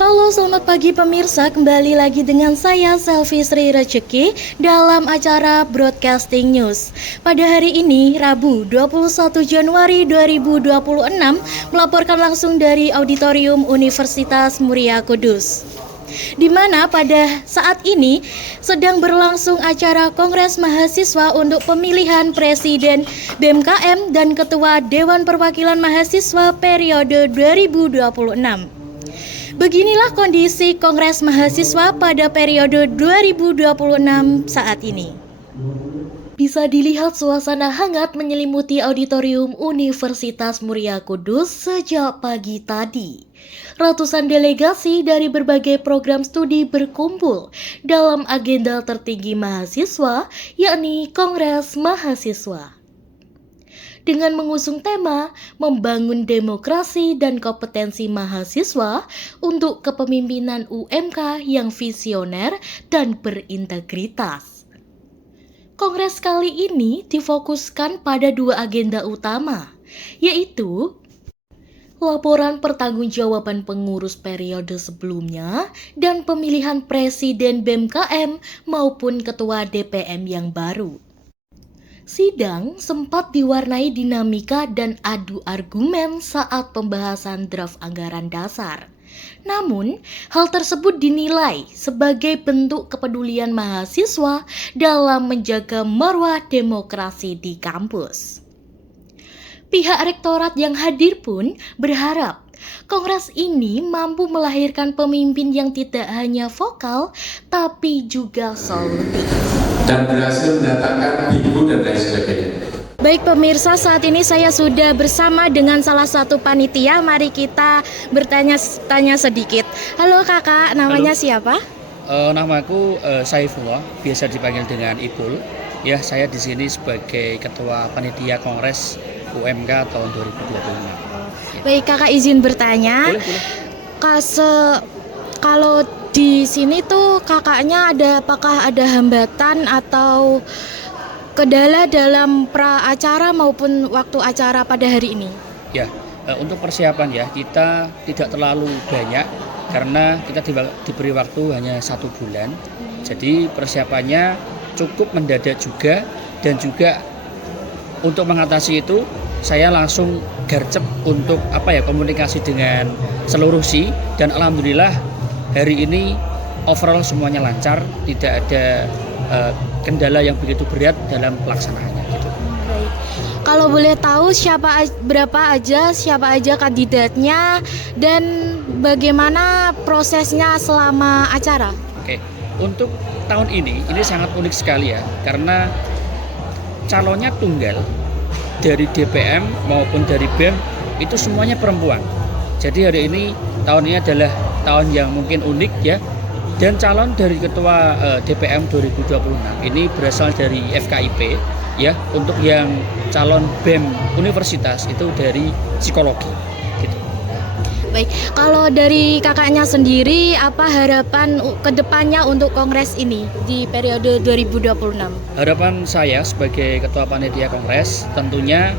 Halo selamat pagi pemirsa, kembali lagi dengan saya Selvi Sri Rejeki dalam acara Broadcasting News. Pada hari ini Rabu 21 Januari 2026 melaporkan langsung dari Auditorium Universitas Muria Kudus, di mana pada saat ini sedang berlangsung acara Kongres Mahasiswa untuk pemilihan Presiden BMKM dan Ketua Dewan Perwakilan Mahasiswa periode 2026. Beginilah kondisi Kongres Mahasiswa pada periode 2026 saat ini. Bisa dilihat suasana hangat menyelimuti Auditorium Universitas Muria Kudus sejak pagi tadi. Ratusan delegasi dari berbagai program studi berkumpul dalam agenda tertinggi mahasiswa, yakni Kongres Mahasiswa. Dengan mengusung tema membangun demokrasi dan kompetensi mahasiswa untuk kepemimpinan UMK yang visioner dan berintegritas. Kongres kali ini difokuskan pada dua agenda utama, yaitu laporan pertanggungjawaban pengurus periode sebelumnya dan pemilihan Presiden BMKM maupun Ketua DPM yang baru. Sidang sempat diwarnai dinamika dan adu argumen saat pembahasan draft anggaran dasar. Namun, hal tersebut dinilai sebagai bentuk kepedulian mahasiswa dalam menjaga marwah demokrasi di kampus. Pihak rektorat yang hadir pun berharap Kongres ini mampu melahirkan pemimpin yang tidak hanya vokal, tapi juga solutif. Dan berhasil mendatangkan ibu dan lain sebagainya. Baik pemirsa, saat ini saya sudah bersama dengan salah satu panitia. Mari kita bertanya sedikit. Halo kakak, namanya siapa? Namaku Saifullah, biasa dipanggil dengan Ipul. Ya, saya di sini sebagai ketua panitia Kongres UMK tahun 2025. Baik kakak, izin bertanya. Boleh. Kalau di sini tuh kakaknya apakah ada hambatan atau kendala dalam pra acara maupun waktu acara pada hari ini? Ya, untuk persiapan ya kita tidak terlalu banyak karena kita diberi waktu hanya 1 bulan. Jadi persiapannya cukup mendadak juga, dan juga untuk mengatasi itu saya langsung gercep untuk komunikasi dengan seluruh dan alhamdulillah hari ini overall semuanya lancar, tidak ada kendala yang begitu berat dalam pelaksanaannya gitu. Baik. Kalau boleh tahu siapa aja kandidatnya dan bagaimana prosesnya selama acara? Oke. Untuk tahun ini sangat unik sekali ya, karena calonnya tunggal dari DPM maupun dari BEM itu semuanya perempuan. Jadi hari ini tahun ini adalah tahun yang mungkin unik ya. Dan calon dari ketua DPM 2026 ini berasal dari FKIP ya. Untuk yang calon BEM universitas itu dari psikologi gitu. Baik, kalau dari kakaknya sendiri apa harapan kedepannya untuk kongres ini di periode 2026? Harapan saya sebagai ketua panitia kongres tentunya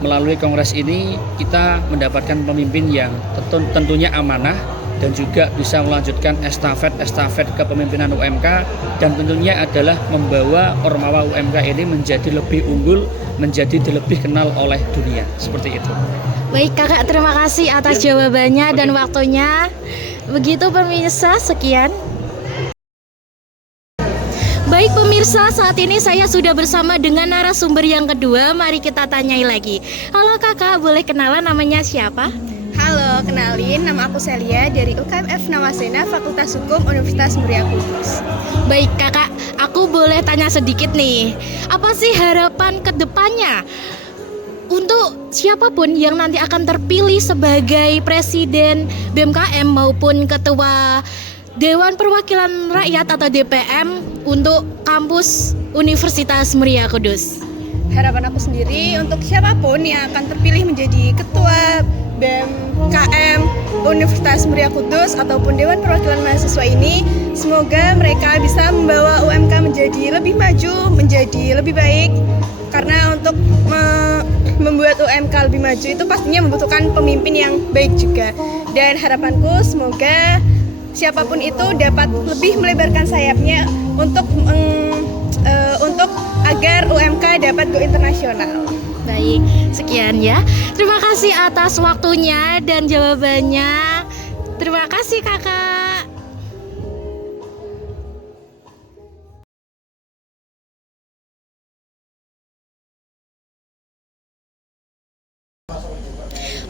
melalui kongres ini kita mendapatkan pemimpin yang tentunya amanah dan juga bisa melanjutkan estafet kepemimpinan UMK, dan tentunya adalah membawa Ormawa UMK ini menjadi lebih unggul, menjadi lebih kenal oleh dunia, seperti itu. Baik kakak, terima kasih atas jawabannya dan waktunya. Begitu pemirsa, sekian. Baik pemirsa, saat ini saya sudah bersama dengan narasumber yang kedua. Mari kita tanyai lagi. Halo kakak, boleh kenalan namanya siapa? Halo, kenalin, nama aku Celia dari UKMF Nawasena Fakultas Hukum Universitas Muria Kudus. Baik kakak, aku boleh tanya sedikit nih. Apa sih harapan kedepannya untuk siapapun yang nanti akan terpilih sebagai Presiden BMKM maupun Ketua Dewan Perwakilan Rakyat atau DPM untuk kampus Universitas Muria Kudus? Harapan aku sendiri untuk siapapun yang akan terpilih menjadi Ketua BMKM Universitas Muria Kudus ataupun Dewan Perwakilan Mahasiswa ini, semoga mereka bisa membawa UMK menjadi lebih maju, menjadi lebih baik. Karena untuk membuat UMK lebih maju itu pastinya membutuhkan pemimpin yang baik juga. dan harapanku semoga siapapun itu dapat lebih melebarkan sayapnya untuk agar UMK dapat go internasional. Baik, sekian ya. Terima kasih atas waktunya dan jawabannya. Terima kasih kakak.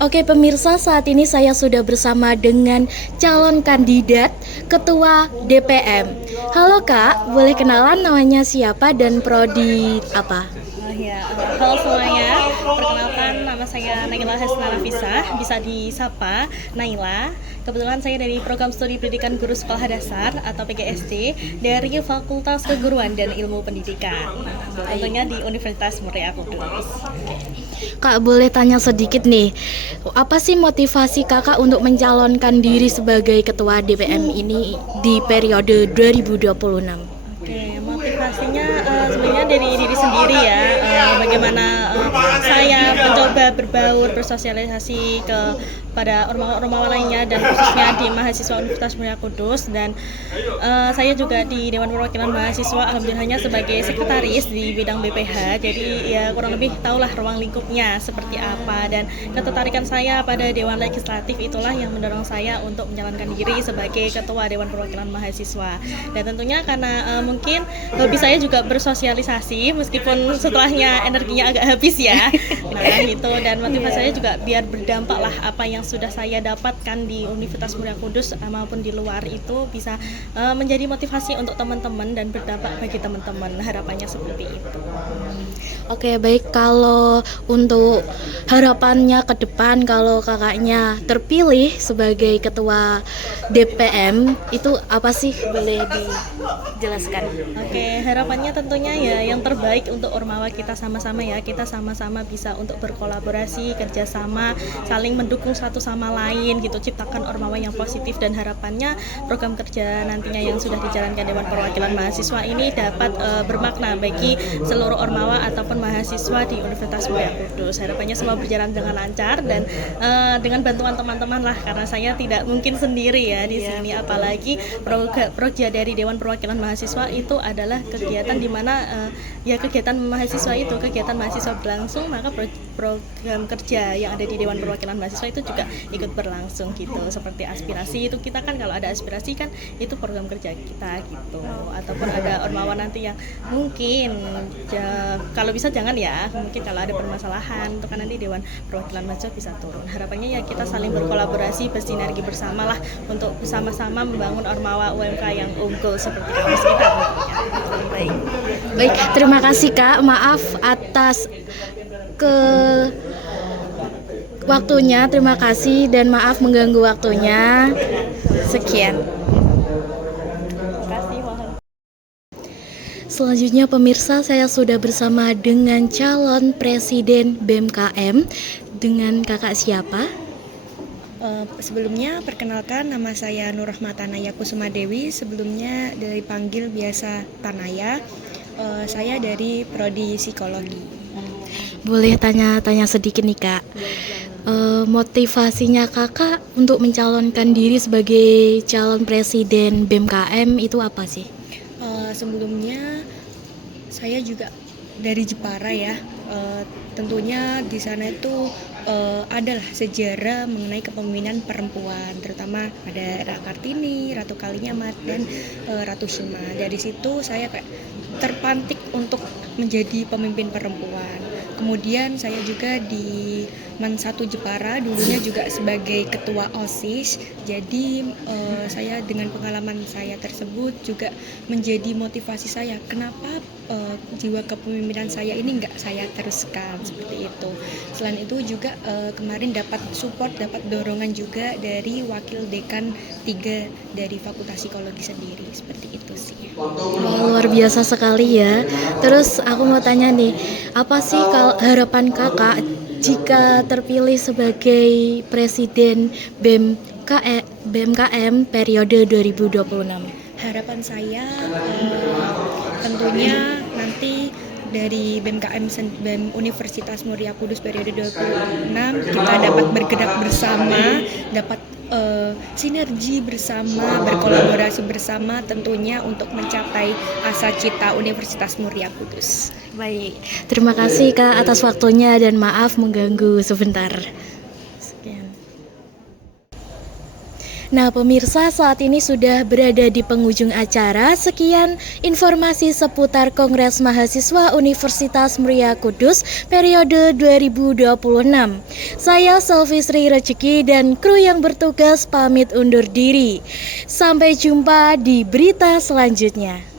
Oke pemirsa, saat ini saya sudah bersama dengan calon kandidat Ketua DPM. Halo Kak, boleh kenalan namanya siapa dan prodi apa? Halo semuanya, perkenalkan nama saya Naila Hasna Nafisa, bisa disapa Naila. Kebetulan saya dari Program Studi Pendidikan Guru Sekolah Dasar atau PGSD dari Fakultas Keguruan dan Ilmu Pendidikan, tentunya di Universitas Muria Kudus. Kak, boleh tanya sedikit nih, apa sih motivasi kakak untuk mencalonkan diri sebagai Ketua DPM ini di periode 2026? Oke, motivasinya sebenarnya dari diri sendiri ya. Bagaimana saya mencoba berbaur, bersosialisasi pada ormawa-ormawa lainnya dan khususnya di mahasiswa Universitas Muria Kudus, dan saya juga di Dewan Perwakilan Mahasiswa alhamdulillahnya sebagai sekretaris di bidang BPH. Jadi ya kurang lebih tahulah ruang lingkupnya seperti apa, dan ketertarikan saya pada Dewan Legislatif itulah yang mendorong saya untuk menjalankan diri sebagai Ketua Dewan Perwakilan Mahasiswa. Dan tentunya karena mungkin hobi saya juga bersosialisasi meskipun setelahnya energinya agak habis ya. Nah gitu, dan motivasi saya juga biar berdampak lah apa yang sudah saya dapatkan di Universitas Muria Kudus maupun di luar itu bisa menjadi motivasi untuk teman-teman dan berdampak bagi teman-teman, harapannya seperti itu. Oke, baik. Kalau untuk harapannya ke depan, kalau kakaknya terpilih sebagai Ketua DPM, itu apa sih? Boleh dijelaskan? Oke, harapannya tentunya ya yang terbaik untuk ormawa kita sama-sama ya. Kita sama-sama bisa untuk berkolaborasi, kerjasama, saling mendukung satu sama lain gitu, ciptakan ormawa yang positif, dan harapannya program kerja nantinya yang sudah dijalankan Dewan Perwakilan Mahasiswa ini dapat bermakna bagi seluruh ormawa ataupun mahasiswa di Universitas Muria Kudus. Harapannya semua berjalan dengan lancar dan dengan bantuan teman-teman lah, karena saya tidak mungkin sendiri ya di sini, apalagi proja dari Dewan Perwakilan Mahasiswa itu adalah kegiatan di mana ya kegiatan mahasiswa itu kegiatan mahasiswa berlangsung, maka program kerja yang ada di Dewan Perwakilan Mahasiswa itu juga ikut berlangsung gitu. Seperti aspirasi itu, kita kan kalau ada aspirasi kan itu program kerja kita gitu, ataupun ada ormawa nanti yang mungkin kalau bisa jangan ya, mungkin kalau ada permasalahan itu kan nanti Dewan Perwakilan Mahasiswa bisa turun. Harapannya ya kita saling berkolaborasi, bersinergi bersama lah untuk bersama-sama membangun ormawa UMK yang unggul seperti kampus kita tentunya. Baik, terima kasih Kak. Maaf atas waktunya, terima kasih dan maaf mengganggu waktunya. Sekian. Selanjutnya pemirsa, saya sudah bersama dengan calon presiden BMKM. Dengan kakak siapa? Sebelumnya perkenalkan, nama saya Nur Rahmatanaya Kusuma Dewi, sebelumnya dipanggil biasa Tanaya. Saya dari prodi psikologi. Boleh tanya-tanya sedikit nih Kak. Motivasinya kakak untuk mencalonkan diri sebagai calon presiden BMKM itu apa sih? Sebelumnya saya juga dari Jepara ya. Tentunya di sana itu adalah sejarah mengenai kepemimpinan perempuan, terutama ada Ratu Kartini, Ratu Kalinyamat, dan Ratu Sima. Dari situ saya kayak terpantik untuk menjadi pemimpin perempuan. Kemudian saya juga di Man 1 Jepara, dulunya juga sebagai ketua OSIS. Jadi saya dengan pengalaman saya tersebut juga menjadi motivasi saya. Kenapa jiwa kepemimpinan saya ini nggak saya teruskan seperti itu. Selain itu juga kemarin dapat support, dapat dorongan juga dari wakil dekan 3 dari Fakultas Psikologi sendiri. Seperti itu sih. Wah, luar biasa sekali ya. Terus aku mau tanya nih, apa sih kalau harapan kakak jika terpilih sebagai presiden BMKM periode 2026? Harapan saya tentunya nanti dari BEM Universitas Muria Kudus periode 26 kita dapat bergerak bersama, dapat sinergi bersama, berkolaborasi bersama tentunya untuk mencapai asa cita Universitas Muria Kudus. Baik, terima kasih Kak atas waktunya dan maaf mengganggu sebentar. Sekian. Nah, pemirsa, saat ini sudah berada di penghujung acara. Sekian informasi seputar Kongres Mahasiswa Universitas Muria Kudus periode 2026. Saya Selvi Sri Rejeki dan kru yang bertugas pamit undur diri. Sampai jumpa di berita selanjutnya.